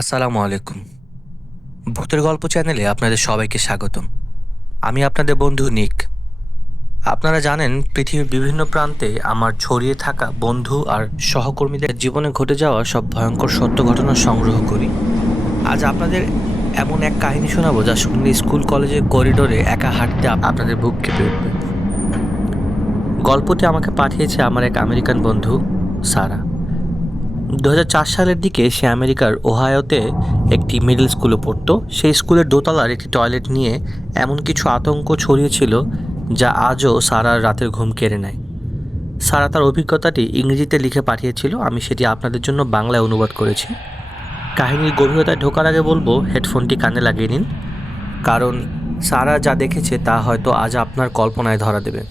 আসসালামু আলাইকুম। ভূতের গল্প চ্যানেলে আপনাদের সবাইকে স্বাগতম। আমি আপনাদের বন্ধু নিক। আপনারা জানেন, পৃথিবীর বিভিন্ন প্রান্তে আমার ছড়িয়ে থাকা বন্ধু আর সহকর্মীদের জীবনে ঘটে যাওয়া সব ভয়ঙ্কর সত্য ঘটনা সংগ্রহ করি। আজ আপনাদের এমন এক কাহিনী শোনাবো যা শুনলে স্কুল কলেজের করিডোরে একা হাঁটতে আপনাদের বুক কেঁপে উঠবে। গল্পটি আমাকে পাঠিয়েছে আমার এক আমেরিকান বন্ধু সারা। 2004 সালের দিকে সে আমেরিকার ওহায়োতে একটি মিডল স্কুলে পড়তো। সেই স্কুলের দোতলার একটি টয়লেট নিয়ে এমন কিছু আতঙ্ক ছড়িয়েছিল যা আজও সারার রাতের ঘুম কেড়ে নেয়। সারা তার অভিজ্ঞতাটি ইংরেজিতে লিখে পাঠিয়েছিল, আমি সেটি আপনাদের জন্য বাংলায় অনুবাদ করেছি। কাহিনীর গভীরতায় ঢোকার আগে বলবো, হেডফোনটি কানে লাগিয়ে নিন, কারণ সারা যা দেখেছে তা হয়তো আজ আপনার কল্পনায় ধরা দেবে।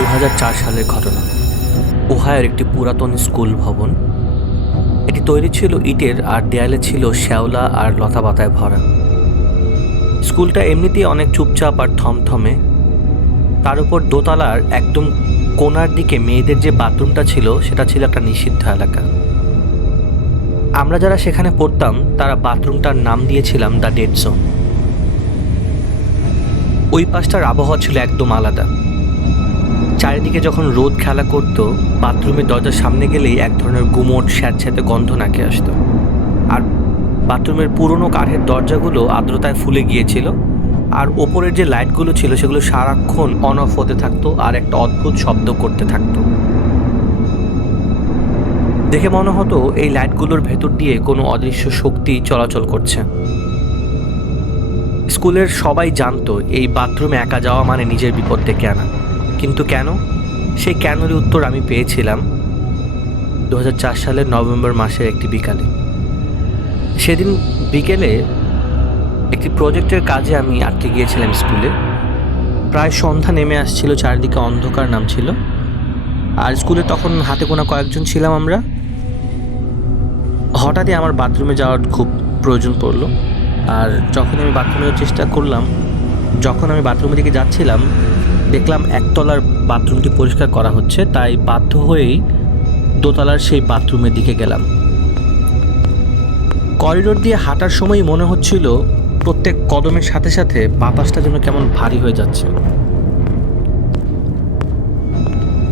2004 সালের ঘটনা। ওহায়োর একটি পুরাতন স্কুল ভবন। এটি তৈরি ছিল ইটের, আর দেয়ালে ছিল শ্যাওলা আর লতাপাতায় ভরা। স্কুলটা এমনিতেই অনেক চুপচাপ আর থমথমে। তার উপর দোতলার একদম কোণার দিকে মেয়েদের যে বাথরুমটা ছিল সেটা ছিল একটা নিষিদ্ধ এলাকা। আমরা যারা সেখানে পড়তাম তারা বাথরুমটার নাম দিয়েছিলাম দ্য ডেড জোন। ওই পাশটার আবহাওয়া ছিল একদম আলাদা। চারিদিকে যখন রোদ খেলা করতো, বাথরুমের দরজার সামনে গেলেই এক ধরনের গুমোট স্যাঁতস্যাঁতে গন্ধ নাকে আসতো। আর বাথরুমের পুরনো কাঠের দরজাগুলো আর্দ্রতায় ফুলে গিয়েছিল, আর ওপরের যে লাইটগুলো ছিল সেগুলো সারাক্ষণ অন অফ হতে থাকতো আর একটা অদ্ভুত শব্দ করতে থাকতো। দেখে মনে হতো এই লাইটগুলোর ভেতর দিয়ে কোনো অদৃশ্য শক্তি চলাচল করছে। স্কুলের সবাই জানতো এই বাথরুমে একা যাওয়া মানে নিজের বিপদ ডেকে আনা। কিন্তু কেন? সেই কেনরই উত্তর আমি পেয়েছিলাম 2004 সালের নভেম্বর মাসের একটি বিকালে। সেদিন বিকেলে একটি প্রজেক্টের কাজে আমি আটকে গিয়েছিলাম স্কুলে। প্রায় সন্ধ্যা নেমে আসছিল, চারিদিকে অন্ধকার নামছিল, আর স্কুলে তখন হাতে গোনা কয়েকজন ছিলাম আমরা। হঠাৎই আমার বাথরুমে যাওয়ার খুব প্রয়োজন পড়লো। আর যখন আমি বাথরুমে যাওয়ার চেষ্টা করলাম, যখন আমি বাথরুমের দিকে যাচ্ছিলাম, দেখলাম একতলার বাথরুমটি পরিষ্কার করা হচ্ছে, তাই বাধ্য হয়েই দোতলার সেই বাথরুমের দিকে গেলাম। করিডোর দিয়ে হাঁটার সময় মনে হচ্ছিল প্রত্যেক কদমের সাথে সাথে বাতাসটা যেন কেমন ভারী হয়ে যাচ্ছে।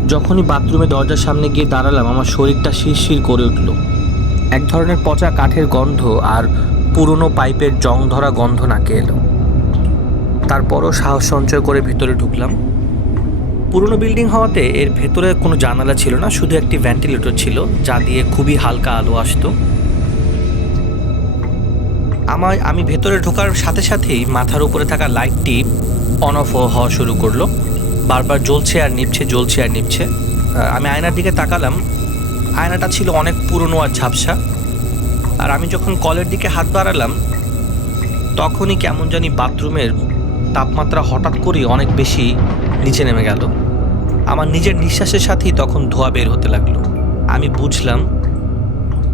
যখনই বাথরুমে দরজার সামনে গিয়ে দাঁড়ালাম, আমার শরীরটা শিরশির করে উঠল। এক ধরনের পচা কাঠের গন্ধ আর পুরনো পাইপের জং ধরা গন্ধ নাকে এলো। তারপরও সাহস সঞ্চয় করে ভিতরে ঢুকলাম। পুরনো বিল্ডিং হওয়াতে এর ভেতরে কোনো জানালা ছিল না, শুধু একটি ভেন্টিলেটর ছিল যা দিয়ে খুবই হালকা আলো আসতো। আমি ভেতরে ঢোকার সাথে সাথেই মাথার উপরে থাকা লাইটটি অন অফ হওয়া শুরু করলো। বারবার জ্বলছে আর নিভছে, জ্বলছে আর নিভছে। আমি আয়নার দিকে তাকালাম। আয়নাটা ছিল অনেক পুরনো আর ঝাপসা। আর আমি যখন কলের দিকে হাত বাড়ালাম, তখনই কেমন জানি বাথরুমের তাপমাত্রা হঠাৎ করেই অনেক বেশি নিচে নেমে গেল। আমার নিজের নিঃশ্বাসের সাথেই তখন ধোঁয়া বের হতে লাগলো। আমি বুঝলাম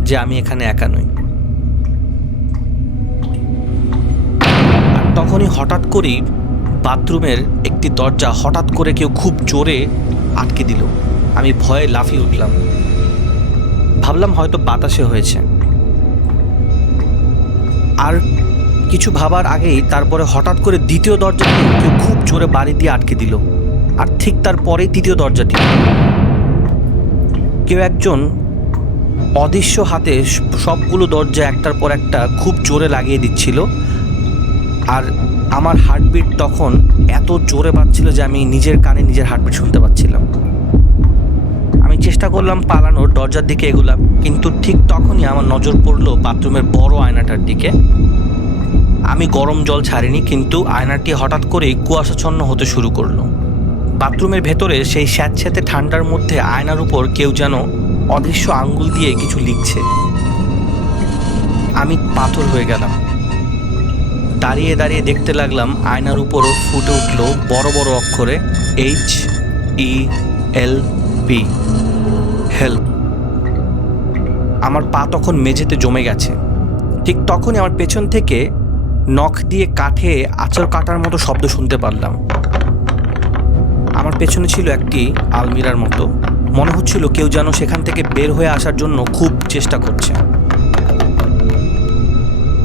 যে আমি এখানে একা নই। আর তখনই হঠাৎ করেই বাথরুমের একটি দরজা হঠাৎ করে কেউ খুব জোরে আটকে দিল। আমি ভয়ে লাফিয়ে উঠলাম। ভাবলাম হয়তো বাতাসে হয়েছে। আর কিছু ভাবার আগেই তারপরে হঠাৎ করে দ্বিতীয় দরজাটি কেউ খুব জোরে বাড়ি দিয়ে আটকে দিল। আর ঠিক তারপরেই তৃতীয় দরজাটি। কেউ একজন অদৃশ্য হাতে সবগুলো দরজা একটার পর একটা খুব জোরে লাগিয়ে দিচ্ছিল। আর আমার হার্টবিট তখন এত জোরে বাজছিল যে আমি নিজের কানে নিজের হার্টবিট শুনতে পাচ্ছিলাম। আমি চেষ্টা করলাম পালানোর, দরজার দিকে এগুলাম, কিন্তু ঠিক তখনই আমার নজর পড়লো বাথরুমের বড় আয়নাটার দিকে। আমি গরম জল ছাড়িনি, কিন্তু আয়নাটি হঠাৎ করেই কুয়াশাচ্ছন্ন হতে শুরু করলো। বাথরুমের ভেতরে সেই স্যাঁতস্যাঁতে ঠান্ডার মধ্যে আয়নার উপর কেউ যেন অদৃশ্য আঙ্গুল দিয়ে কিছু লিখছে। আমি পাথর হয়ে গেলাম। দাঁড়িয়ে দাঁড়িয়ে দেখতে লাগলাম, আয়নার উপরও ফুটে উঠল বড় বড় অক্ষরে HELP, হেল্প। আমার পা তখন মেঝেতে জমে গেছে। ঠিক তখনই আমার পেছন থেকে নখ দিয়ে কাঠে আঁচড় কাটার মতো শব্দ শুনতে পারলাম। আমার পেছনে ছিল একটি আলমিরার মতো, মনে হচ্ছিল কেউ যেন সেখান থেকে বের হয়ে আসার জন্য খুব চেষ্টা করছে।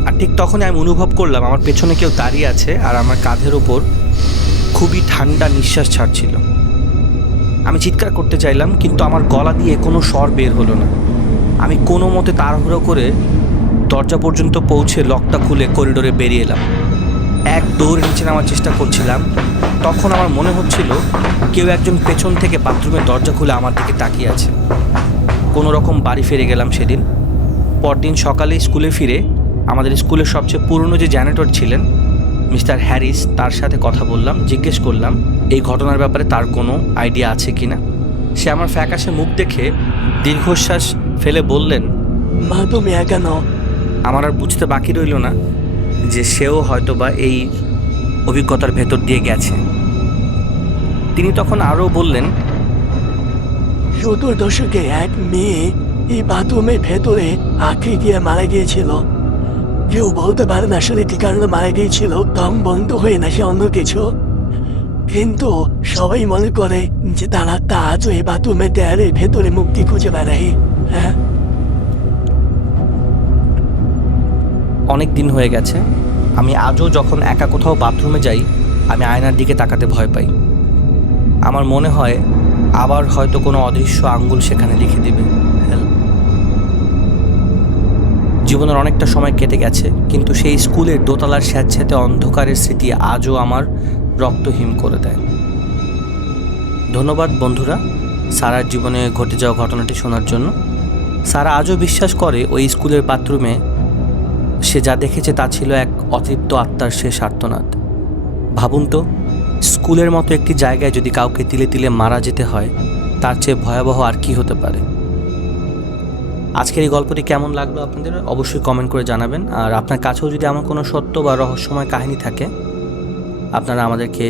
আর ঠিক তখনই আমি অনুভব করলাম আমার পেছনে কেউ দাঁড়িয়ে আছে আর আমার কাঁধের ওপর খুবই ঠান্ডা নিঃশ্বাস ছাড়ছিল। আমি চিৎকার করতে চাইলাম, কিন্তু আমার গলা দিয়ে কোনো স্বর বের হলো না। আমি কোনো মতে তাড়াহুড়ো করে দরজা পর্যন্ত পৌঁছে লকটা খুলে করিডোরে বেরিয়ে এলাম। এক দৌড়ে নিচে নামার চেষ্টা করছিলাম, তখন আমার মনে হচ্ছিল কেউ একজন পেছন থেকে বাথরুমের দরজা খুলে আমার দিকে তাকিয়ে আছে। কোনো রকম বাড়ি ফিরে গেলাম সেদিন। পরদিন সকালে স্কুলে ফিরে আমাদের স্কুলের সবচেয়ে পুরনো যে জ্যানেটর ছিলেন মিস্টার হ্যারিস, তার সাথে কথা বললাম, জিজ্ঞেস করলাম এই ঘটনার ব্যাপারে তার কোনো আইডিয়া আছে কিনা। সে আমার ফ্যাকাশে মুখ দেখে দীর্ঘশ্বাস ফেলে বললেন, মা তুমি একা নও। আমার আর বুঝতে বাকি রইল না যে সেও হয়তোবা এই অভিজ্ঞতার ভেতর দিয়ে গেছে। তিনি তখন আরও বললেন, 70 দশকে এক মেয়ে এই বাথরুমের ভেতরে আঁকড়ে গিয়ে মারা গিয়েছিল। কেউ বলতে পারে না আসলে কি কারণে মারা গিয়েছিল, দম বন্ধ হয়ে নাকি অন্য কিছু, কিন্তু সবাই মনে করে যে তার আত্মা আজও এই বাথরুমের দেয়ালের ভেতরে মুক্তি খুঁজে বেড়ায়। হ্যাঁ, অনেক দিন হয়ে গেছে। আমি আজও যখন একা কোথাও বাথরুমে যাই আমি আয়নার দিকে তাকাতে ভয় পাই। আমার মনে হয় আবার হয়তো কোনো অদৃশ্য আঙ্গুল সেখানে লিখে দিবে হেল্প। জীবনের অনেকটা সময় কেটে গেছে, কিন্তু সেই স্কুলের দোতলার স্যাঁতস্যাঁতে অন্ধকারের স্মৃতি আজও আমার রক্ত হিম করে দেয়। ধন্যবাদ বন্ধুরা সারার জীবনে ঘটে যাওয়া ঘটনাটি শোনার জন্য। সারা আজও বিশ্বাস করে ওই স্কুলের বাথরুমে সে যা দেখেছে তা ছিল এক অতৃপ্ত আত্মার শেষ আর্তনাদ। ভাবুন তো, স্কুলের মতো একটি জায়গায় যদি কাউকে তিলে তিলে মারা যেতে হয়, তার চেয়ে ভয়াবহ আর কি হতে পারে। আজকের এই গল্পটি কেমন লাগলো আপনাদের অবশ্যই কমেন্ট করে জানাবেন। আর আপনার কাছেও যদি এমন কোনো সত্য বা রহস্যময় কাহিনী থাকে, আপনারা আমাদেরকে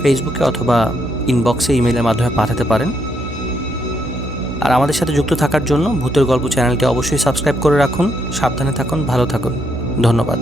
ফেসবুকে অথবা ইনবক্সে ইমেলের মাধ্যমে পাঠাতে পারেন। আর আমাদের সাথে যুক্ত থাকার জন্য ভূতের গল্প চ্যানেলটি অবশ্যই সাবস্ক্রাইব করে রাখুন। সাবধানে থাকুন, ভালো থাকুন। ধন্যবাদ।